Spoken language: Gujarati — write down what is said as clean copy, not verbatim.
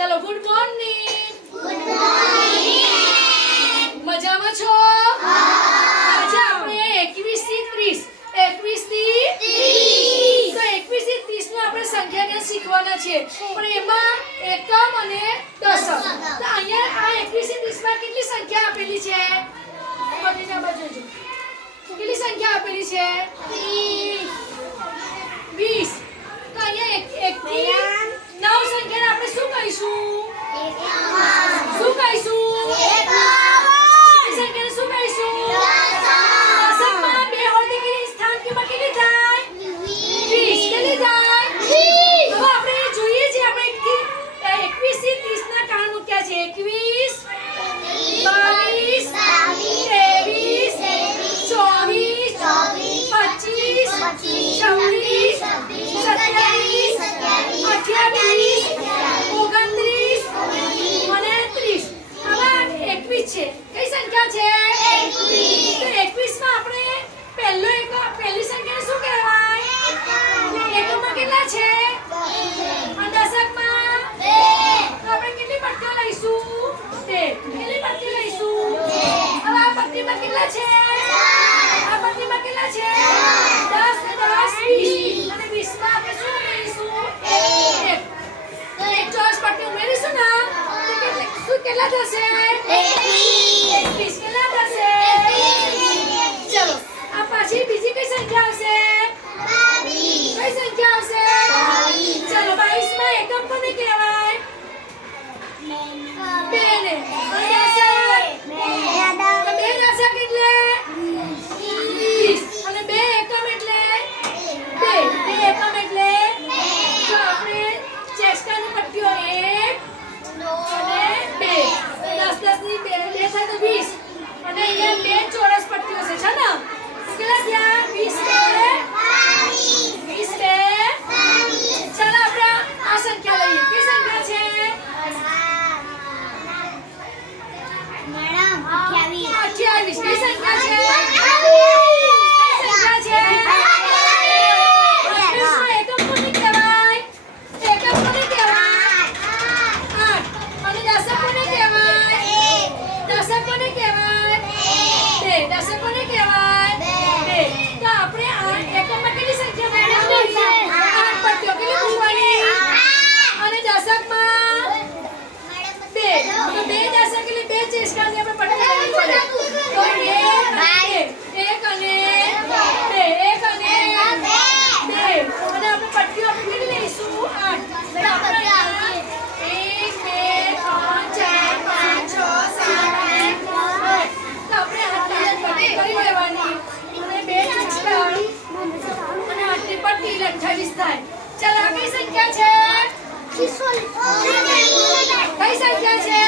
ચલો ગુડ મોર્નિંગ. મજામાં છો? આજે આપણે 21 થી 30 તો 21 થી 30 નો આપણે સંખ્યાને શીખવાના છે, પણ એમાં એકમ અને દશક. તો અહીંયા આ 21 થી 30 માં કેટલી સંખ્યા આપેલી છે? બગીના બાજુ જો કેટલી સંખ્યા આપેલી છે? 20. તો અહીંયા 1 થી 9 સંખ્યાને આપણે શું કહીશું? શું કહીશું? સંખ્યાને શું કહીશું? દશકમાં 2 હોતી કે સ્થાન કિંમત કેટલી થાય? 20. કેટલી થાય? 20. હવે આપણે જોઈએ છે, આપણે 21 થી 30 ના કાન મૂક્યા છે. 21 છે. કઈ સંખ્યા છે? 21. તો 21 માં આપણે પહેલી સંખ્યાને શું કહેવાય? એકમમાં કેટલા છે? અને દશકમાં 2. તો આપણે કેટલી પટ્ટીઓ લઈશું? 2. કેટલી પટ્ટીઓ લઈશું? હવે આ પટ્ટીમાં કેટલા છે? આ પટ્ટીમાં કેટલા છે? 10 ને 10 20. અને 20 માં આપણે શું લઈશું? 1. તો એક ચોરસ પટ્ટી ઉમેરીશું ને તો કેટલા થશે? 21. કેટલા થશે? ચલો આ પાછી બીજી કઈ સંખ્યા આવશે? 22. કઈ સંખ્યા આવશે? 22. ચલો 22 માં એકમ કોને કહેવાય? 2 ને. અને દશક એટલે 20. અને 2 એકમ એટલે 2. 2 એકમ એટલે તો આપણે ચેષ્ટાની પટ્ટીઓ 1 અને 2. 10 ની 2 થાય તો 20. અને અહીંયા 2 ચોરસ પટ્ટીઓ છે ને? કેટલા થયા? 20 2 ચાલો આપણે આ સંખ્યા લઈએ. કઈ સંખ્યા છે? મેડમ 28. કઈ સંખ્યા છે? એકમ કોને કહેવાય? એકમ કોને કહેવાય? 8. અને દશક કોને કહેવાય? દશક કોને કહેવાય? 2. દશક કોને કહેવાય? 2. તો આપણે આ એકમમાં કેટલી સંખ્યા મેળવવાની? 8 પટ્ટીઓ. કેટલી મૂકવાની? અને દશકમાં 2. તો 2 દશક એટલે 2 ચેષ્ટાની આપણે પટ્ટી લેવી પડે. તો 1 અને 2. 1 અને 2. અને આપણે પટ્ટીઓ આપણે કેટલી લઈશું? 8. તો આપણે 1 2 3 4 5 6 7 8 9 તો આપણે આ પટ્ટી કરી લેવાની. અને 2 ચેષ્ટા અને 8 ની પટ્ટી એટલે 28 થાય. ચાલો આ કઈ સંખ્યા છે? કઈ સંખ્યા છે?